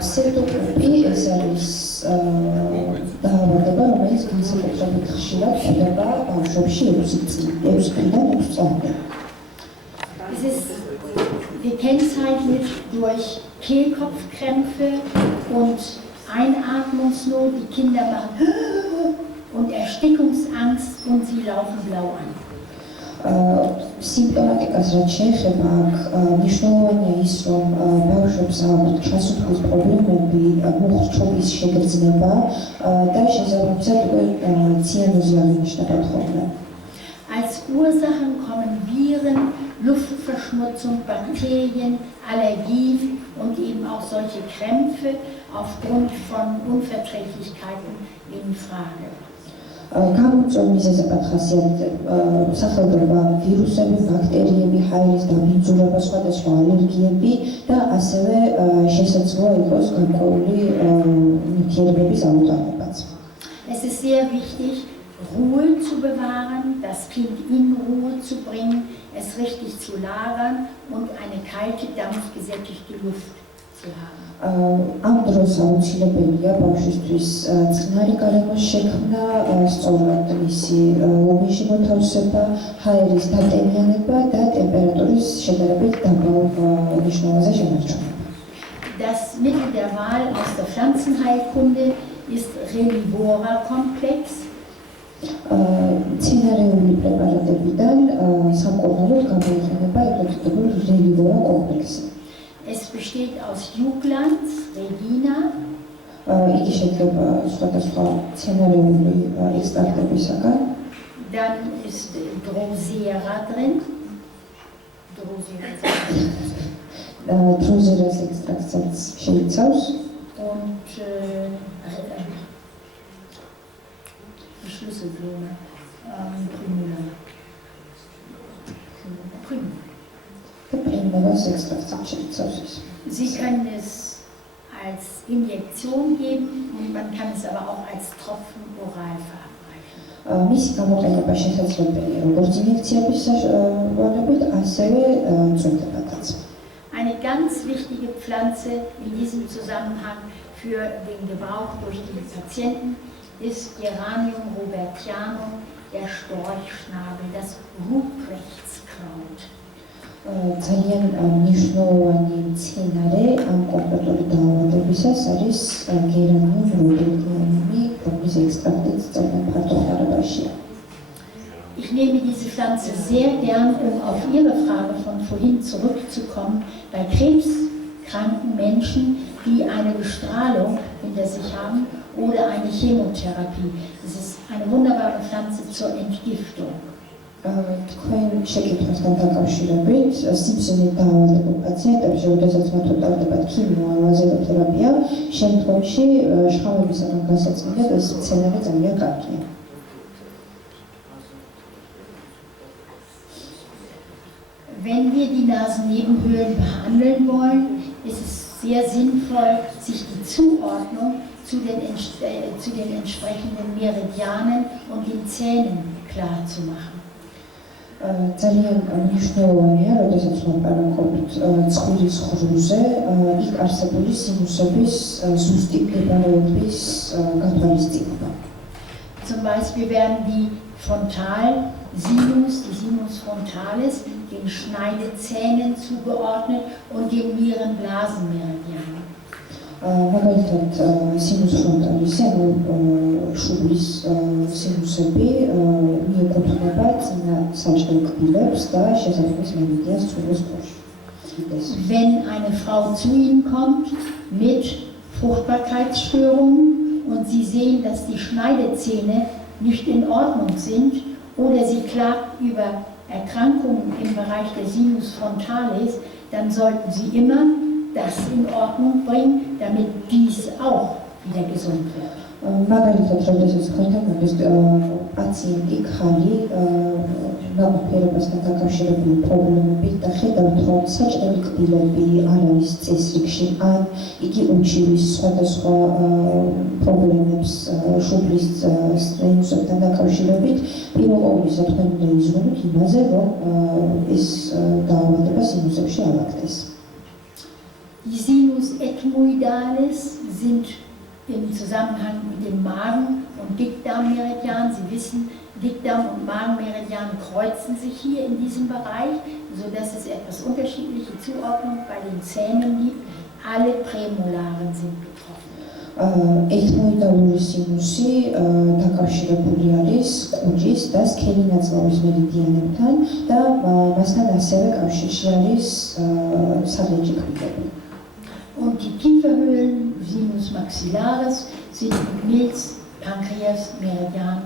Septokopi ეს არის დაავადება, რომელიც განსაკუთრებით ხშირად ხდება ბავშვებში 6 წლიდან 6 წლამდე. Es ist gekennzeichnet durch Kehlkopfkrämpfe und Einatmungsnot. Die Kinder machen und Erstickungsangst und sie laufen blau an. Symptomatikას რაც შეეხება მნიშვნელოვანია ის რომ ბავშვებს აქვთ ჩასუფრის პრობლემები, მუხტჩობის შეგრძნება და შესაბამისად ციანოზი აღინიშნება ხოლმე. Als Ursachen kommen Viren, Luftverschmutzung, Bakterien, Allergien und eben auch solche Krämpfe aufgrund von Unverträglichkeiten in Frage. გამომწვევ ხასიათდება სახელდება ვირუსები, ბაქტერიები, ჰაერის დაბინძურება, სხვადასხვა ალერგიები და ასევე შესაძლოა იყოს გარკვეული ნივთიერებების აუტანებაც. Es ist sehr wichtig, Ruhe zu bewahren, das Kind in Ruhe zu bringen, es richtig zu lagern und eine kalte, dampfgesättigte Luft zu haben. Am დროს აუცილებელია ბავშვისთვის წყნარი გარემოს შექმნა, სწორად მისი ომიში მოთავსება, ჰაერის დატენიანება და ტემპერატურის შედარებით დაბალ მნიშვნელობაზე შემორჩენება. Das Mittel der Wahl aus der Pflanzenheilkunde ist Relivora-Komplex. მცენარეული პრეპარატებიდან სამკურნალოდ გამოიყენება ეგრეთ წოდებული Relivora-კომპლექსი. Es besteht aus Juglans, Regina. იგი შედგება სხვადასხვა მცენარეული ექსტრაქტებისაგან. Dann ist Drosera drin. Droseras extrakts შეიცავს. Und Schlüsselblume, Primula. Sie können es als Injektion geben und man kann es aber auch als Tropfen oral verabreichen. მისი გამოყენება შესაძლებელია როგორც ინjekციების საშუალებით, ასევე წვიმდებადაც. Eine ganz wichtige Pflanze in diesem Zusammenhang für den Gebrauch durch die Patienten ist Geranium robertianum, der Storchschnabel, das Ruprechtkraut. ძალიან მნიშვნელოვანი მცენარე ამ კონკრეტული დაავადებისას არის Geranium robertianum, რომლის ექსტრაქტიც ძალიან ფართო ხარებაშია. Ich nehme diese Pflanze sehr gern, um auf Ihre Frage von vorhin zurückzukommen, bei krebskranken Menschen, die eine Bestrahlung hinter sich haben oder eine Chemotherapie. Es ist eine wunderbare Pflanze zur Entgiftung. თქვენ შეკითხვასთან დაკავშირებით სიმსივნით დაავადებულ პაციენტებში, როდესაც მათ უტარდებათ ქიმიო-ლაზეროთერაპია, შემდგომში შხამებისაგან გასაცნობად ეს მცენარე ძალიან კარგია. Wenn wir die Nasennebenhöhlen behandeln wollen, ist es sehr sinnvoll, sich die Zuordnung zu den entsprechenden Meridianen und den Zähnen klar zu machen. ძალიან მნიშვნელოვანია, როდესაც ვაპარაკობთ ცხვირის ხრუზე, იქ არსებული სინუსების ზუსტი მდებარეობის გათვალისწინება. Zum Beispiel werden die Frontalsinus, die Sinus frontalis, den Schneidezähnen zugeordnet und den Nierenblasenmeridianen. მაგალითად სინუს ფრონტალისი, ანუ შუბლის სინუსები მიეკუთვნება წინა საჭმელ კბილებს და შესაძლოა მერიდიანს ცუდეს დროში. Wenn eine Frau zu Ihnen kommt mit Fruchtbarkeitsstörungen und Sie sehen, dass die Schneidezähne nicht in Ordnung sind oder sie klagt über Erkrankungen im Bereich der Sinus frontalis, dann sollten Sie immer das in Ordnung bringen, damit dies auch wieder gesund wird. მაგალითად, როდესაც თქვენთან არის პაციენტი ხალი ნაყოფიერებასთან დაკავშირებული პრობლემებით და ხედავთ, რომ საჭმელი კბილები არ არის წესრიგში, ან იგი უჩივის სხვადასხვა პრობლემებს შუბლის სინუსებთან დაკავშირებით, პირველ ყოვლისა თქვენ უნდა იზრუნოთ იმაზე, რომ ეს დაავადება სინუსებში არ აქდეს. Ethmoidales sind im Zusammenhang mit dem Magen- und Dickdarmmeridian. Sie wissen, Dickdarm- und Magenmeridian kreuzen sich hier in diesem Bereich, sodass es etwas unterschiedliche Zuordnung bei den Zähnen gibt. Alle Prämolaren sind betroffen. ეთმოიდალური სინუსი დაკავშირებული არის კუჭის და სქელი ნაწლავის მერიდიანებთან და მასთან ასევე კავშირში არის საღებავი კბილები. Und die Kieferhöhlen, Sinus maxillaris, sind mit Milz, Pankreas, Meridian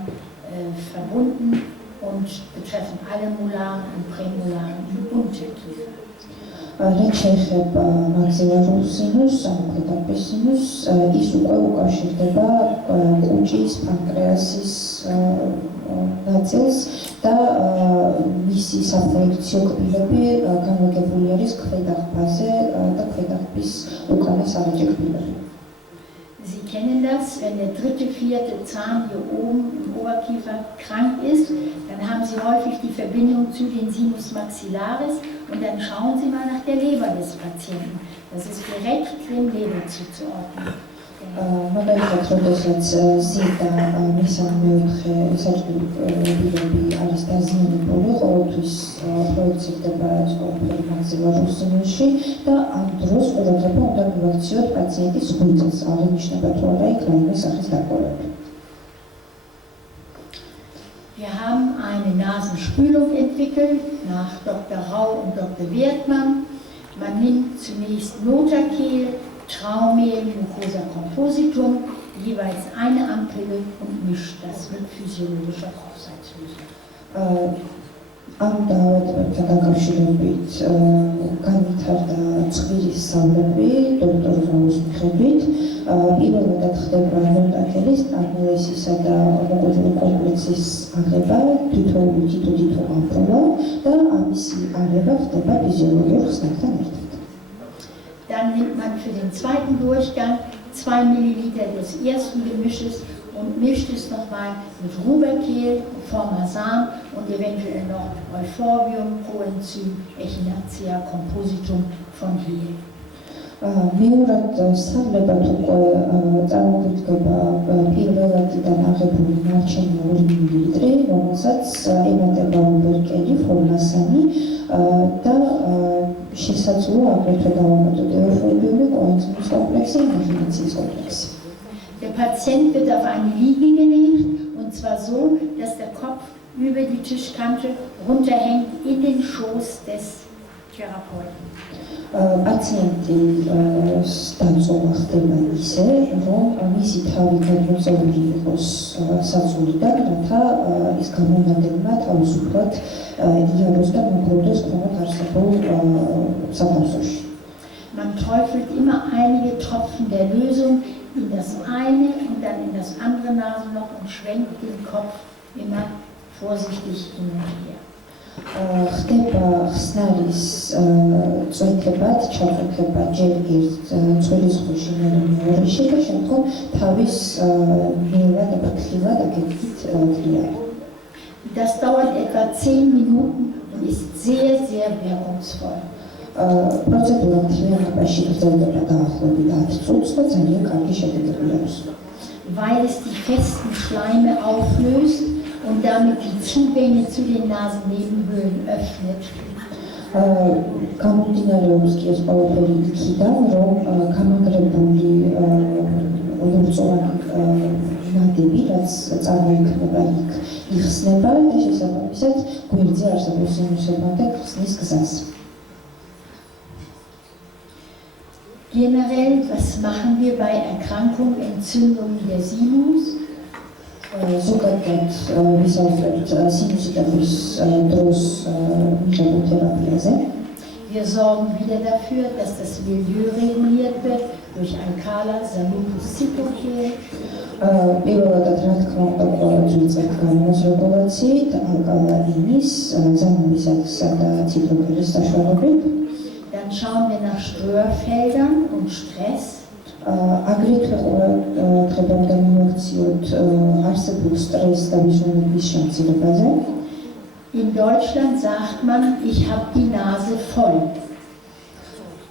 verbunden und betreffen alle Molaren und Prämolaren im Unterkiefer. რაც შეეხება მაქსილარულ სინუსს, ანუ ქვედარბის სინუსს, ის უკვე უკავშირდება კუჭის, პანკრეასის ნაწილს და მისი საფუნქციო კბილები განლაგებული არის ქვედაღბაზე და ქვედაღბის უკანა სარეჯე კბილები. Sie kennen das, wenn der dritte, vierte Zahn hier oben im Oberkiefer krank ist, dann haben Sie häufig die Verbindung zu den Sinus maxillaris und dann schauen Sie mal nach der Leber des Patienten. Das ist direkt dem Leber zuzuordnen. მაგალითად, როდესაც ზედა მესამე-მეოთხე საჭმელი კბილები არის დაზიანებული, ყოველთვის პროექცირდება ყველაფერი მაქსილარულ სინუსში და ამ დროს ყურადღება უნდა მივაქციოთ პაციენტის ღვიძლს, არ ინიშნება თუ არა იქ რაიმე სახის დაკვრევები. Wir haben eine Nasenspülung entwickelt nach Dr. Rau und Dr. Wertmann. Man nimmt zunächst Notakel, Traumehl, Mucosa compositum, jeweils eine Ampulle und mischt das mit physiologischer Kochsalzlösung. ამ დაავადებებთან დაკავშირებით განვითარდა ცხვირის სწავლები დოქტორ რაუს მიხედვით. პირველად ხდება ნოტაკელის, ტანელესისა და მოკოჯული კომპლექსის აღება, თითო ამპულა და ამისი აღება ხდება ფიზიოლოგიურ ხსნართან ერთად. Dann nimmt man für den zweiten Durchgang 2 Milliliter des ersten Gemisches und mischt es nochmal mit Ruberkehl, Formazan und eventuell noch Euphorbium, Coenzym, Echinacea compositum von Hehl. Მიურად სწავლებად უკვე წარმოგვიდგება პირველადიდან აღებული ნარჩენი 2 მილილიტრი, რომელსაც ემატება რუბერკელი, ფორმასანი და შესაძლოა აგრეთვე დავამატოთ ეუფორბიუმი, კოენზიმის კომპლექსი, ეხინაციის კომპლექსი. Der Patient wird auf eine Liege gelegt und zwar so, dass der Kopf über die Tischkante runterhängt in den Schoß des Therapeuten. Პაციენტი დაწოლა ხდება ისე, რომ მისი თავი გადმოწეული იყოს საწოლიდან, რათა ის გამონადენმა თავისუფლად იაროს და მოგროვდეს ქვემოთ არსებულ სათავსოში. Man träufelt immer einige Tropfen der Lösung in das eine und dann in das andere Nasenloch und schwenkt den Kopf immer vorsichtig hin und her. ხდება ხსნარის წვეთებად, ჩაწვეთება ჯერ ერთ წვერის ხუში მეორეში და შემდგომ თავის მილად და ფთხილად აკეთით კრია. Das dauert etwa 10 Minuten und ist sehr, sehr wirkungsvoll. პროცედურა მთლიანობაში გრძელდება დაახლოებით 10 წუთს და ძალიან კარგი შედეგები აქვს. Weil es die festen Schleime auflöst und damit die Zugänge zu den Nasennebenhöhlen öffnet. გამომდინარეობს კი ეს ყველაფერი იქიდან, რომ გამაგრებული ლურწოვანი ნადები, რაც წარმოიქმნება იქ, იხსნება და შესაბამისად გვერდზე არსებულ სინუსებამდე ხსნის გზას. Generell, was machen wir bei Erkrankung, Entzündung der Sinus? ზოგადად ვისაუბრებთ სინუსიტების დროს მიღებულ თერაპიაზე. Wir sorgen wieder dafür, dass das Milieu reguliert wird durch Alcala, Salupus, Cytokel. პირველადად რა თქმა უნდა ყოველთვის ვიწყებთ განმოს რეგულაციით, ალკალა ინის, ზამბისაკსა და ციტროკელის საშუალებით. Dann schauen wir nach Störfeldern und Stress. აგრეთვე treba უნდა მივაქციოთ არსებულ სტრესს და ვიზუალების შემცირებაზე. In Deutschland sagt man, ich habe die Nase voll.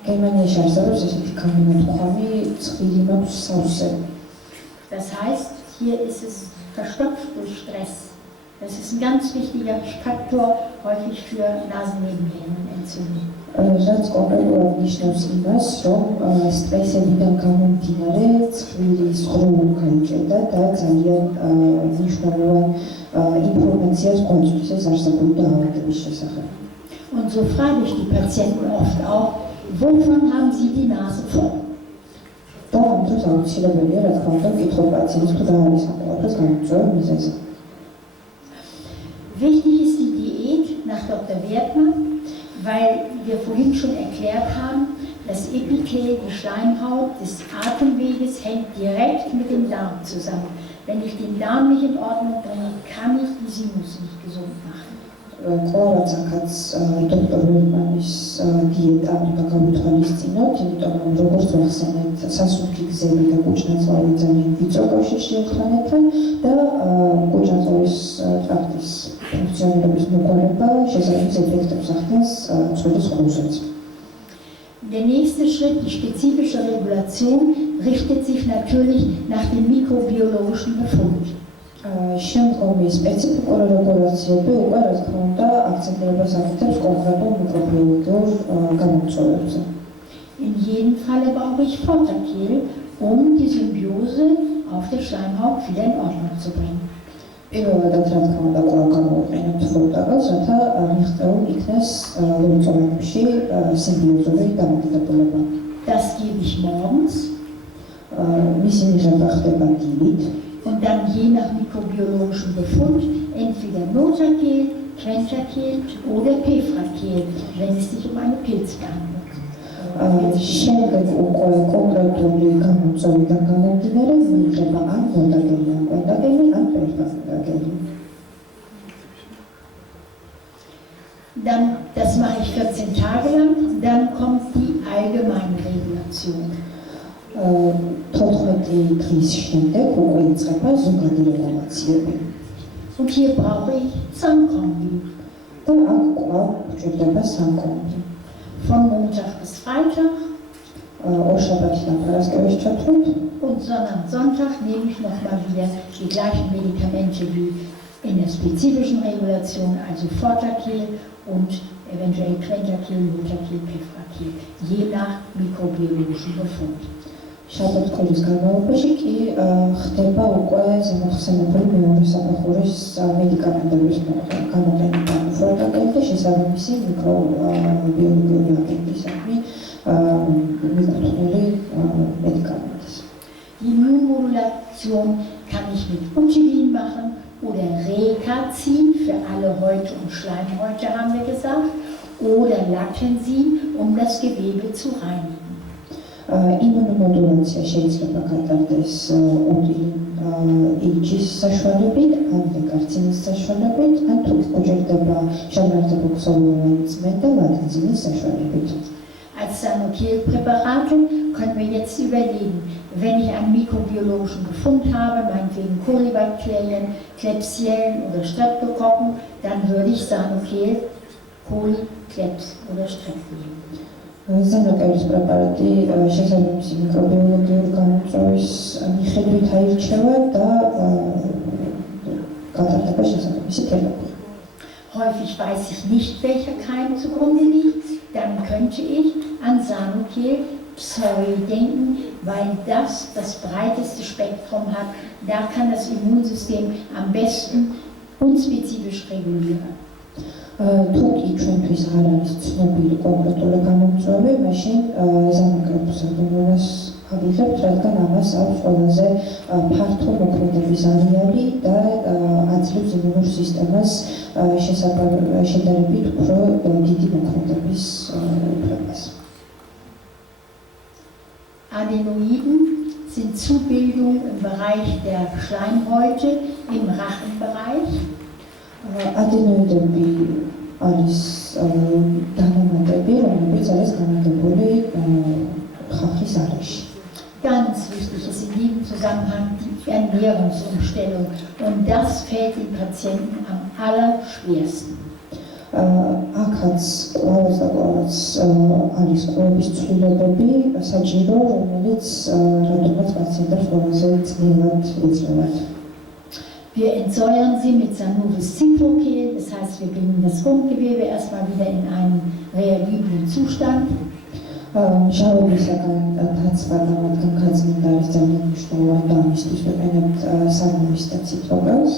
გერმანიაში არსებობს ესეთი გამონათქვამი წვილი მაქვს სავსე. Das heißt, hier ist es verstopft durch Stress. Das ist ein ganz wichtiger Faktor häufig für Nasennebenhöhlenentzündung. რაც კონკრეტულად ნიშნავს იმას, რომ სტრესებიდან გამომდინარე წვილი სხეული გაიჭერდა და ძალიან მნიშვნელოვან ინფორმაციას გვაჭრის ეს არსებული დაავადების შესახებ. Und so frage ich die Patienten oft auch, wovon haben Sie die Nase voll? და ამ დროს აუცილებელია, რა თქმა უნდა, ვკითხო პაციენტს თუ რა არის ამ ყველაფრის გამოწვევა მიზეზი. Wichtig ist die Diät nach Dr. Wertmann, weil wir vorhin schon erklärt haben, das Epithel, die Schleimhaut des Atemweges hängt direkt mit dem Darm zusammen. Wenn ich den Darm nicht in Ordnung bringe, kann ich die Sinus nicht gesund machen. ყველაცაკაც დოქტორ ვერმანის დიეტა გამითვალისწინოთ, იმიტომ რომ როგორც ვახსენეთ, სასუნთქი გზები და კუჭნაწვავი ძალიან ვიწრო კავშირში ერთმანეთთან და კუჭნაწვავის ტრაქტის ფუნქციონირების მოგვარება შესაბამის ეფექტებს ახდენს წვერის ხუზეც. Der nächste Schritt, die spezifische Regulation, richtet sich natürlich nach dem mikrobiologischen Befund. შემდგომი სპეციფიკური რეგულაციები უკვე რა თქმა უნდა აქცენტირებას აკეთებს კონკრეტულ მიკრობიოლოგიურ გამოწვევებზე. In jedem Falle brauche ich Fortakel, um die Symbiose auf der Schleimhaut wieder in Ordnung zu bringen. პირველადად რა თქმა უნდა კვლავ გამოვიყენებთ ფორტაკელს, რათა მიღწეულ იქნეს ლორწოვანებში სიმბიოზური დამოკიდებულება. Das gebe ich morgens. მისი მიღება ხდება დილით. Und dann je nach mikrobiologischem Befund entweder Notakel, Quentakel oder Pefrakel, wenn es sich um eine Pilze handelt. შემდეგ უკვე კონკრეტული გამოწვევიდან გამომდინარე მიიღება ან ნოტაკელი, ან quentakel, ან pefrakel. Dann, das mache ich 14 Tage lang, dann kommt die allgemeine Regulation. 14 დღის შემდეგ უკვე იწყება ზოგადი რეგულაციები. Und hier brauche ich Zahnkombi. და აქ კვლავ გვჭირდება სამკომბი. Von Montag bis Freitag. ორშაბათიდან პარასკევის ჩათვლით. Und Sonntag nehme ich nochmal wieder die gleichen Medikamente wie in der spezifischen Regulation, also Fortakel und eventuell Quentakel, Notakel, Pefrakel, je nach mikrobiologischem Befund. შაბათ-კვირის განმავლობაში კი ხდება უკვე ზემოხსენებული მეორე საფეხურის მედიკამენტების გამოყენება ფორტაკელი და შესაბამისი მიკრობიოლოგიური აგენტისადმი მიკუთვნილი Medikamente. Die Immunmodulation kann ich mit Utilin machen oder Recazin für alle Häute und Schleimhäute, haben wir gesagt, oder Latensin, um das Gewebe zu reinigen. იმუნომოდულაცია შეიძლება გატარდეს EG-ის საშუალებით, ან ლეკარცინის საშუალებით, ან თუ გჭირდება შამართებუქსოვანი წმენდა ლატენზინის საშუალებით. Als Sanokel-Präparate können wir jetzt überlegen, wenn ich einen mikrobiologischen Befund habe, meinetwegen Kolibakterien, Klebsiellen oder Streptokokken, dann würde ich Sanokel, Koli, Klebs oder Strep nehmen. ზანოკელის პრეპარატი შესაბამისი მიკრობიოლოგიური გამოწვევის მიხედვით აირჩევა და გატარდება შესაბამისი თერაპია. Häufig weiß ich nicht, welcher Keim zugrunde liegt, dann könnte ich an Sanokel Psori denken, weil das breiteste Spektrum hat. Da kann das Immunsystem am besten unspezifisch regulieren. თუ კი ჩვენთვის არ არის ცნობილი კონკრეტული გამოწვევები, მაშინ ზანოკელის პრეპარატს ავიღებთ, რადგან ამას აქვს ყველაზე ფართო მოქმედების არეალი და აძლევს იმუნურ სისტემას შედარებით უფრო დიდი მოქმედების უფლებას. Adenoiden sind Zubildungen im Bereich der Schleimhäute im Rachenbereich. Adenoidები არის დანამატები, რომლებიც არის განადგურებული ხახის არეში. Ganz wichtig ist in diesem Zusammenhang die Ernährungsumstellung und das fällt den Patienten am allerschwersten. აქაც კვლავაც და კვლავაც არის კვლევის ცვლილებები საჭირო, რომელიც რადგანაც პაციენტებს ყველაზე ძნელად ეძლევათ. Wir entsäuern sie mit Sanovis Citrocel, das heißt, wir bringen das Grundgewebe erstmal wieder in einen reagiblen Zustand. მჟავებისაგან დაცვა და მათგან გაწმენდა არის ძალიან მნიშვნელოვანი და ამისთვის ვიყენებთ Sanovis და Citrocels.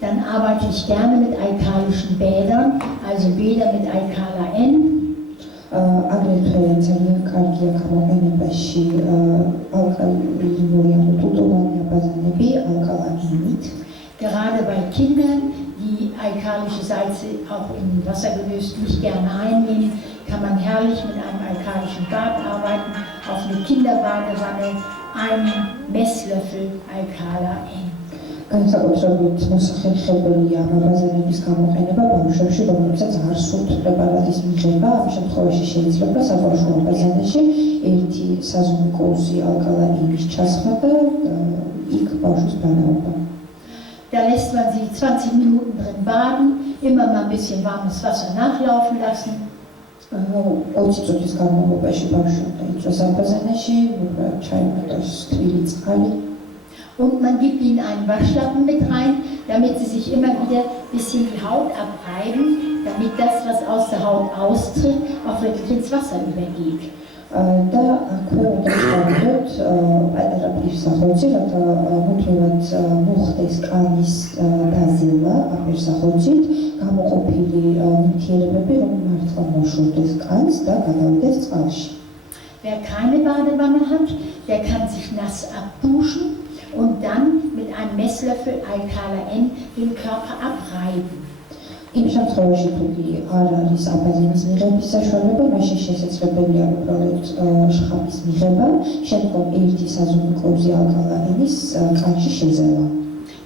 Dann arbeite ich gerne mit alkalischen Bädern, also Bäder mit Alkala N. აგრეთვე ძალიან კარგია გამოყენებაში ალკალინური ან ტუტოვანი აბაზანები ალკალინით. Gerade bei Kindern, die alkalische Salze auch in Wasser gelöst nicht gerne einnehmen, kann man herrlich mit einem alkalischen Bad arbeiten. Auf eine Kinderbadewanne einen Messlöffel Alkala N. განსაკუთრებით მოსახერხებელია აბაზანების გამოყენება ბავშვებში, რომლებსაც არ სურთ პრეპარატის მიღება. ამ შემთხვევაში შეიძლება საბავშვო აბაზანაში ერთი საზომი კურსი ალკალინის ჩასხმა და იქ ბავშვის ბანაობა. Da lässt man sie 20 Minuten drin baden, immer mal ein bisschen warmes Wasser nachlaufen lassen. 20 წუთის განმავლობაში ბავშვი დაიწვეს აბაზანაში, ჩაიმეტოს თბილი წყალი. Und man gibt ihnen einen Waschlappen mit rein, damit sie sich immer wieder ein bisschen die Haut abreiben, damit das, was aus der Haut austritt, auch wirklich ins Wasser übergeht. და აქვე უნდა შევიდოთ პატარა პირსახოთი, რათა მუდმივად მოხდეს კანის დაზიმა ამ პირსახოთით, გამოყოფილი ნივთიერებები, რომ მართლა მოშორდეს კანს და გადავიდეს წყალში. Wer keine Badewanne hat, der kann sich nass abduschen und dann mit einem Messlöffel Alkala N den Körper abreiben. იმ შემთხვევაში თუ არ არის აბაზანის მიღების საშუალება, მაშინ შესაძლებელია უბრალოდ შხამის მიღება, შემდგომ ერთი საზომი კურსი ალკალა ენის კანში შეზევა.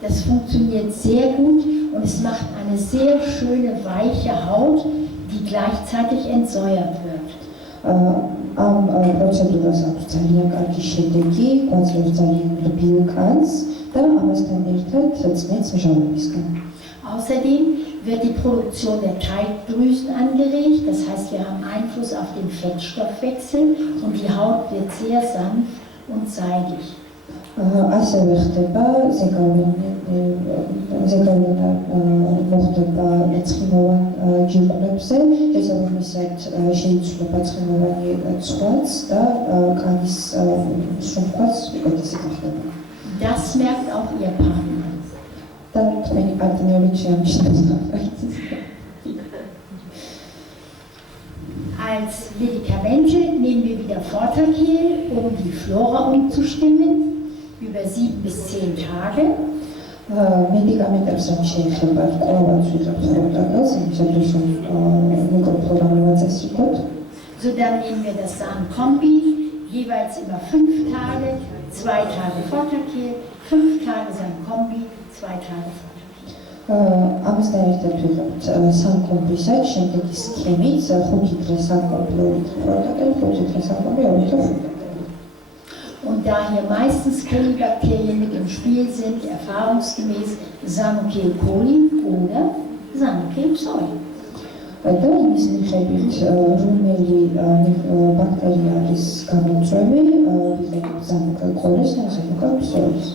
Das funktioniert sehr gut und es macht eine sehr schöne weiche Haut, die gleichzeitig entsäuert wird. Am პროცედურას აქვს ძალიან კარგი შედეგი, გვაძლევს ძალიან რბილ კანს და ამასთან ერთად წმენს მჟავებისგან. Außerdem wird die Produktion der Teigdrüsen angeregt, das heißt, wir haben Einfluss auf den Fettstoffwechsel und die Haut wird sehr sanft und seidig. ასევე ხდება ზეგავლენა მოხდება ცხიმოვან ჯირკვლებზე, შესაბამისად შეიცვლება ცხიმოვანი ცხვაც და კანის სრუნვაც უკეთესი გახდება. Das merkt auch Ihr Partner. და თქვენი პარტნიორი შეამჩნევს. Als Medikamente nehmen wir wieder Fortacel, um die Flora umzustimmen, über 7 bis 10 Tage. Medikamente sind შეიძლება კვლავაც ვიღებთ ფორტაკელს, იმისათვის რომ მიკროფლორა მოვაწესრიგოთ. So dann nehmen wir das Sahnkombi, jeweils immer 5 Tage, 2 Tage Fortacel, 5 Tage Sahnkombi, 2 Tage Fortacel. ამასთან ერთად ვიღებთ სანკომბისად, შემდეგ სქემით 5 დღე სანკომბი, 2 დღე ფორტაკელი, 5 დღე სანკომბი, 2 დღე ფორტაკელი. Und da hier meistens Kolibakterien mit im Spiel sind, erfahrungsgemäß Sanokel coli oder Sanokel psoi. და იმის მიხედვით, რომელი ბაქტერია არის გამოწვევი, ვიღებთ Sanokel colis და Sanokel psois.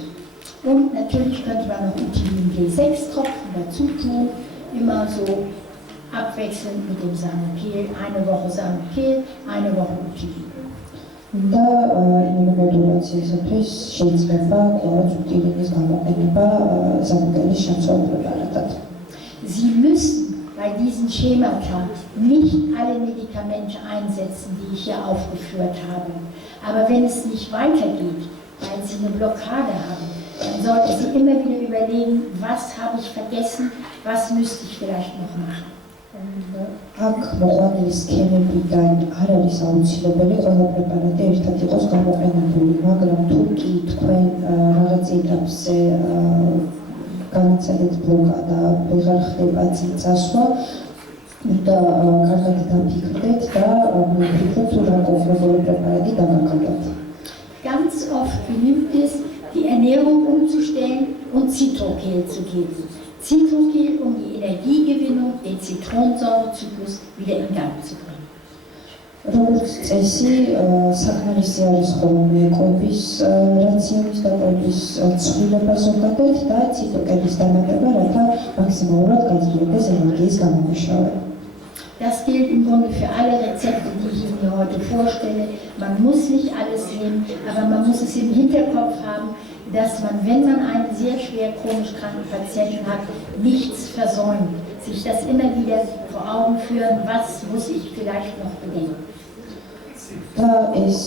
Und natürlich könnte man noch Vitamin B6-Tropfen dazu tun, immer so abwechselnd mit dem Sanokel, eine Woche Sanokel, eine Woche Vitamin. და იმუნომოდულაციისათვის შეიძლება კვლავაც უტილინის გამოყენება Sanokelis შემცველ პრეპარატად. Sie müssen bei diesen Schemata nicht alle Medikamente einsetzen, die ich hier aufgeführt habe. Aber wenn es nicht weitergeht, weil Sie eine Blockade haben, dann sollten Sie immer wieder überlegen, was habe ich vergessen, was müsste ich vielleicht noch machen. აქ მოყვანილი სქემებიდან არ არის აუცილებელი ყველა პრეპარატი ერთად იყოს გამოყენებული, მაგრამ თუ კი თქვენ რაღაც ეტაპზე განაცადეთ ბლოკადა, ვეღარ ხდება წინ წასვლა და კარგად დაფიქრდეთ და მოვიფიქროთ თუ რა კონკრეტული პრეპარატი დაგაკავდათ. Ganz oft genügt es, die Ernährung umzustellen und Citrocel zu geben. Citrogel, um die Energiegewinnung, den Zitronensäurezyklus wieder in Gang zu bringen. როგორც წესი, საქმეში არის ხოლმე კვების რაციონის და კვების ცვლილება ზოგადად და ციტროკელის დამატება, რათა მაქსიმალურად გაძლიერდეს ენერგიის გამომუშავება. Das gilt im Grunde für alle Rezepte, die ich Ihnen hier heute vorstelle. Man muss nicht alles nehmen, aber man muss es im Hinterkopf haben, dass man, wenn man einen sehr schwer chronisch kranken Patienten hat, nichts versäumt. Sich das immer wieder vor Augen führen, was muss ich vielleicht noch bedenken. და ეს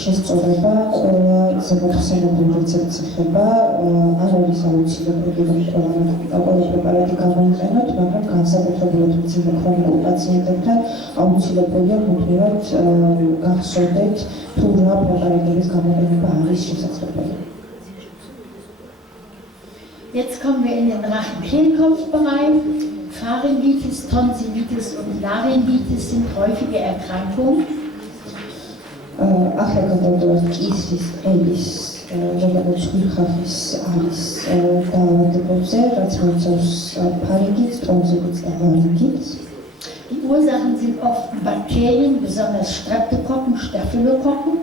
შესწორება ყველა ზემოხსენებულ რეცეპტს ეხება, არ არის აუცილებელი რომ ყველა პრეპარატი გამოიყენოთ, მაგრამ განსაკუთრებულად მძიმე ქრონიკულ პაციენტებთან აუცილებელია მუდმივად გახსოვდეთ თუ რა პრეპარატების გამოყენება არის შესაძლებელი. Jetzt kommen wir in den Rachen-Kehlkopf-Bereich. Pharyngitis, Tonsillitis und Laryngitis sind häufige Erkrankungen. ახლა გადავდივართ კისრის, ყელის, ზოგადად ხილხახის არის დაავადებებზე, რაც მოიცავს ფარინგიტს, tonsillitis და laryngitს. Die Ursachen sind oft Bakterien, besonders Streptokokken, Staphylokokken.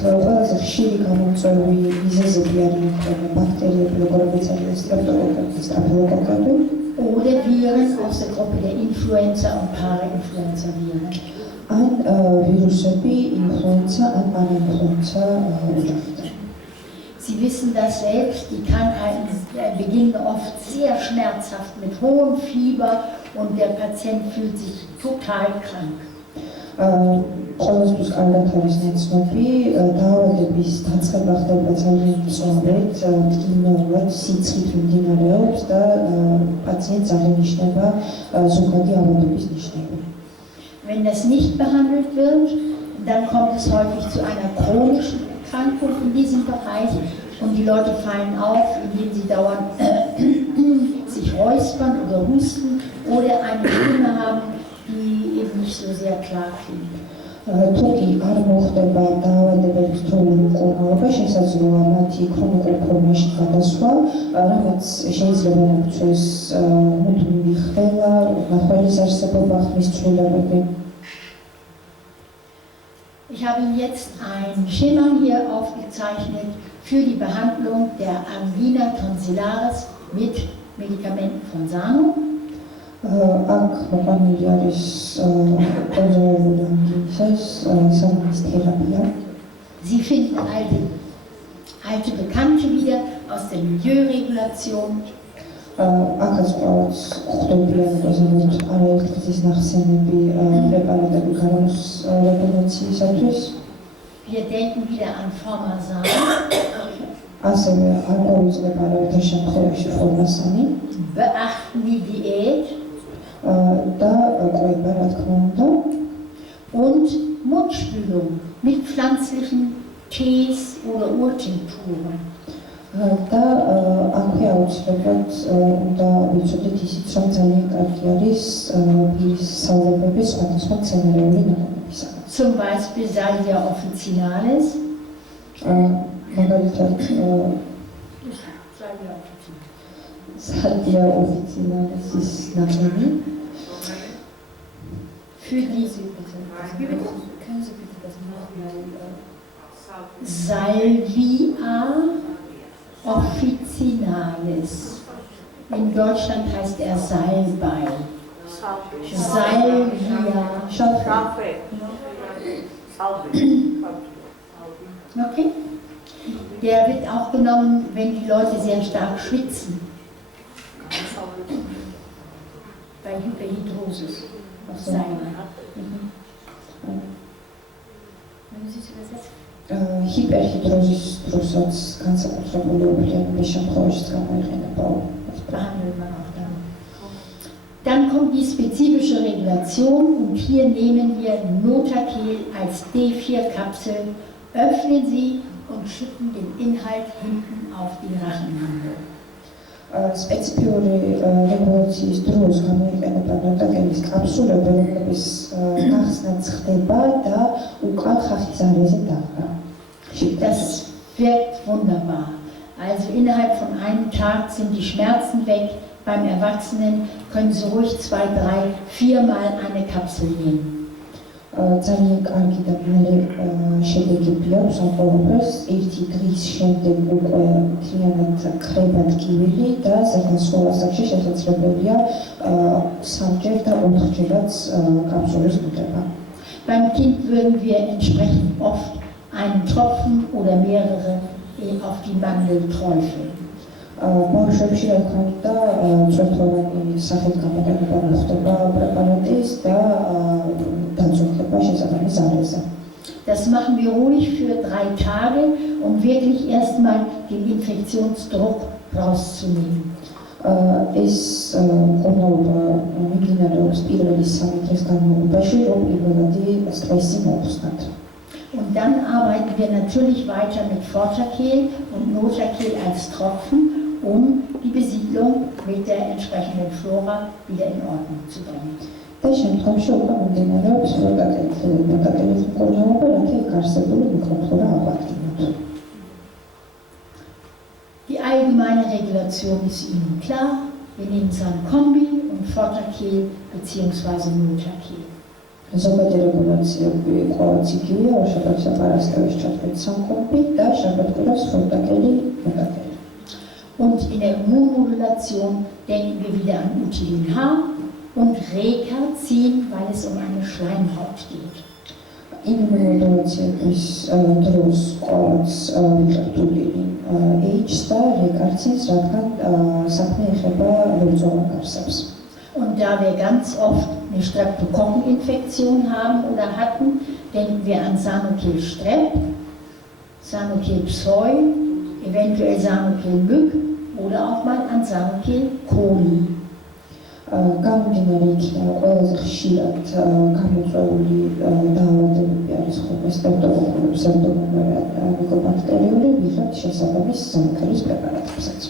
ყველაზე ხშირი გამომწვევი მიზეზები არიან ბაქტერიები, როგორებიც არის Streptococcus და Staphylococcus. Oder Viren aus der Gruppe der Influenza und Parainfluenza-Viren. An Virusები, Influenza, an Parainfluenza oჯახიდან. Sie wissen das selbst, die Krankheiten beginnen oft sehr schmerzhaft mit hohem Fieber und der Patient fühlt sich total krank. Ყოველთვის კარგად არის ნაცნობი, დაავადების დაწყება ხდება ძალიან მწვავედ, მდგინავად, სიცხით მიმდინარეობს და პაციენტს აღინიშნება ზოგადი ავადობის ნიშნები. Wenn das nicht behandelt wird, dann kommt es häufig zu einer chronischen Erkrankung in diesem Bereich und die Leute fallen auf, indem sie dauernd sich räuspern oder husten oder eine Stimme haben, die eben nicht so sehr klar klingt. Თუკი არ მოხდება დაავადების დროული მკურნალობა, შესაძლოა მათი ქრონიკულ ფორმაში გადასვლა, რამაც შეიძლება მოგვწვეს მუდმივი ხველა, ნახველის არსებობა, ხმის ცვლილებები. Ich habe Ihnen jetzt ein Schema hier aufgezeichnet für die Behandlung der Angina tonsillaris mit Medikamenten von Sano. Აქ მოყვანილი არის კონსერვირებული ანგინისას სანის თერაპია. Sie finden alte Bekannte wieder aus der Milieuregulation. აქაც ყოველს ხვდებიან კონსერვირებული არაერთგზის ნახსენები პრეპარატები გარემოს რეგულაციისათვის. Wir denken wieder an Formasan. ასევე არ გვეძლება არავითარ შემთხვევაში ფორმასანი. Beachten die Diät. Da ყვება რა თქმა უნდა. Und Mundspülung mit pflanzlichen Tees oder Urtinkturen. Da აქვე აუცილებლად უნდა ვიცოდეთ ისიც, რომ ძალიან კარგი არის ის საუბრები სხვადასხვა მცენარეული ნაყოფისაგან. Zum Beispiel Salvia officinalis. მაგალითად Salvia officinalis ist ნაყოფი. Für diese Salvia officinalis. In Deutschland heißt er Salbei. Salvia. Okay. Der wird auch genommen, wenn die Leute sehr stark schwitzen. Bei Hyperhidrosis. Hyperhidrosis დროსაც განსაკუთრებული ოფლიანობის შემთხვევაშიც გამოიყენება. Behandelt man auch dann. Dann kommt die spezifische Regulation und hier nehmen wir Notakel als D4-Kapsel, öffnen sie und schütten den Inhalt hinten auf die Rachenwunde. Spezifიური რეგულაციის დროს გამოიყენება ნოტაკელის კაფსულები, რომლებიც გახსნაც ხდება და უკან ხახის არეზე დაღრა. Das wirkt wunderbar. Also innerhalb von einem Tag sind die Schmerzen weg. Beim Erwachsenen können Sie ruhig 2, 3, 4 Mal eine Kapsel nehmen. ძალიან კარგი და მალე შედეგები აქვს ამ ყველაფერს. ერთი დღის შემდეგ უკვე მთლიანად ხრება ტკივილი და ზედმეტ ასაკში შესაძლებელია 3-ჯერ და 4-ჯერაც კაფსულის მიღება. Beim Kind würden wir entsprechend oft einen Tropfen oder mehrere auf die Mandel träufeln. ბავშვებში რა თქმა უნდა წვეთოვანი სახით გამოყენება ხდება პრეპარატის და დაწუხება შესაბამის არეზე. Das machen wir ruhig für 3 Tage, um wirklich erstmal den Infektionsdruck rauszunehmen. ეს ყრუნობა მიმდინარეობს პირველი 3 დღის განმავლობაში, რომ პირველადი სტრესი მოხსნათ. Und dann arbeiten wir natürlich weiter mit Fortakel und Notakel als Tropfen, um die Besiedlung mit der entsprechenden Flora wieder in Ordnung zu bringen. და შემდგომში უკვე მიმდინარეობს ნოტაკელის მკურნალობა, რათა იქ არსებული მიკროფლორა აღადგინოთ. Die allgemeine Regulation ist Ihnen klar. Wir nehmen Sankombi und Fortakel bzw. Notakel. ზოგადი რეგულაციები ყოველთვის იგივეა, შაბათს პარასკევის ჩათვლით სანკომბი და შაბათკვირას ფორტაკელი, ნოტაკელი. Und in der Immunmodulation denken wir wieder an Utilin H und Recalcin, weil es um eine Schleimhaut geht. Immunmodulatiების დროს ყოველთვის ვიხართ Utilin H და Recalcins, რადგან საქმე ეხება ლორწოვან-გარსებს. Und da wir ganz oft eine Streptokokkeninfektion haben oder hatten, denken wir an Sanokel Strep, Sanokel Pseu, eventuell Sanokel Myg oder auch mal an Sanokel Coli. გამომდინარე იქიდან ყველაზე ხშირად გამოწვეული დაავადებები არის ხოლმე სტრეპტოკოკული, მიკობაქტერიული, ვიღებთ შესაბამის სანოქელის პრეპარატებსაც.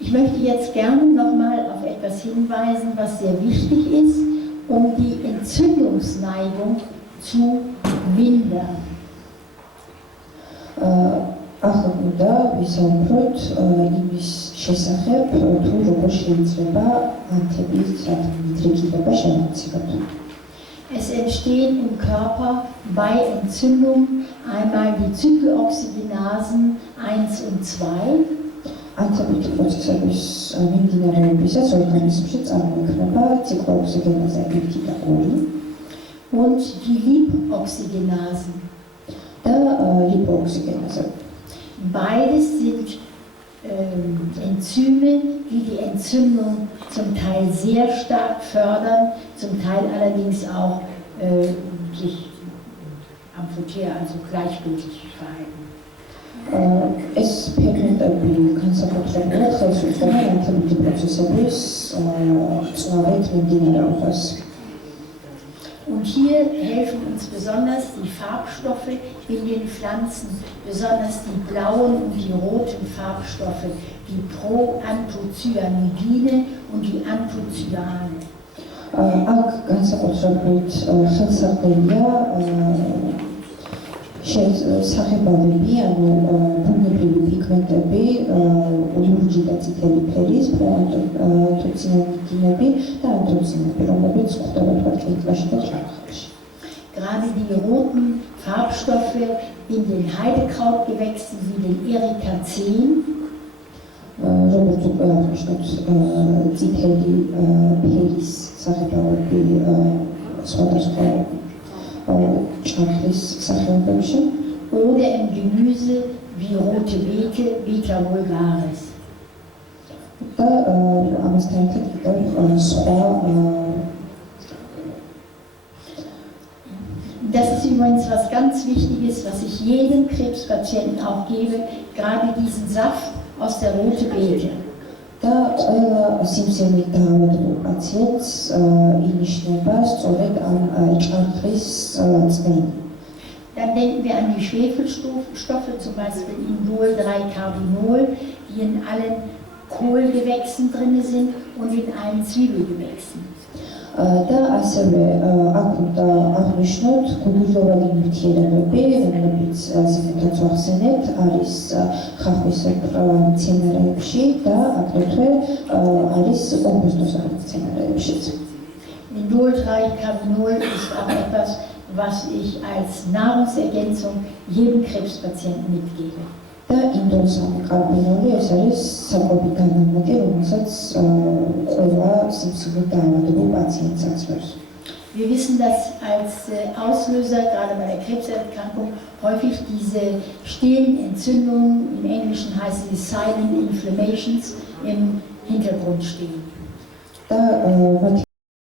Ich möchte jetzt gerne nochmal auf etwas hinweisen, was sehr wichtig ist, um die Entzündungsneigung zu mindern. ახლა უნდა ვისაუბროთ იმის შესახებ, თუ როგორ შეიძლება ანთების მიდრეკილება შემოწიოთ. Es entstehen im Körper bei Entzündung einmal die Zyklooxygenasen 1 und 2. ანთებითი პროცესების მიმდინარეობისას ორგანიზმში წარმოიქმნება ციკლოოქსიგენაზა 1 და 2 und die Lipoxygenasen. და ლიპოოქსიგენაზა. Beides sind Enzyme, die die Entzündung zum Teil sehr stark fördern, zum Teil allerdings auch sich amputieren, also gleichgültig verhalten. ეს ფერმენტები განსაკუთრებულად ხელს უწყობენ ანთებითი პროცესების წნავით მიმდინარეობას. Und hier helfen uns besonders die Farbstoffe in den Pflanzen, besonders die blauen und die roten Farbstoffe, die Proanthocyanidine und die Anthocyane. აქ განსაკუთრებით ხელსაყრელია სახებავები, ანუ ბუნებრივი პიგმენტები, ლურჯი და წითელი ფერის, პროანთოციანიდინები და ანთოცინები, რომლებიც გვხვდება ტყეებში და ჭარხებში. Gerade die roten Farbstoffe in den Heidekrautgewächsen wie den Ericaceen, როგორც უკვე აღნიშნეთ, წითელი ფერის სახებავები სხვადასხვა ჭარხლის სახეობებში oder im Gemüse wie rote Beete, Beta vulgaris. და ამასთან ერთად კიდევ სხვა Das ist übrigens was ganz Wichtiges, was ich jedem Krebspatienten auch gebe, gerade diesen Saft aus der rote Beete. და ყველა სიმსივნით დაავადებულ პაციენტს ინიშნება სწორედ ამ ჭარხლის წვენი. Dann denken wir an die Schwefelstoffe, zum Beispiel Indol 3-Carbinol, die in allen Kohlgewächsen drin sind und in allen Zwiebelgewächsen. და ასევე აქ უნდა აღვნიშნოთ გუგუზოვანი ნივთიერებები, რომლებიც ზოგადად ვახსენებთ, არის ხახვისებრ მცენარეებში და აგრეთვე არის კომპოსტოსებრი მცენარეებშიც. Indoltreichcarnol ist auch etwas, was ich als Nahrungsergänzung jedem Krebspatienten mitgebe. და ინდოლსამი კარბინოლი ეს არის საკვები განამაკი, რომელსაც ყველა სიმსივნით დაავადებულ პაციენტს აწვევს. Wir wissen, dass als Auslöser, gerade bei der Krebserkrankung, häufig diese stillen Entzündungen, im Englischen heißen sie silent inflammations, im Hintergrund stehen.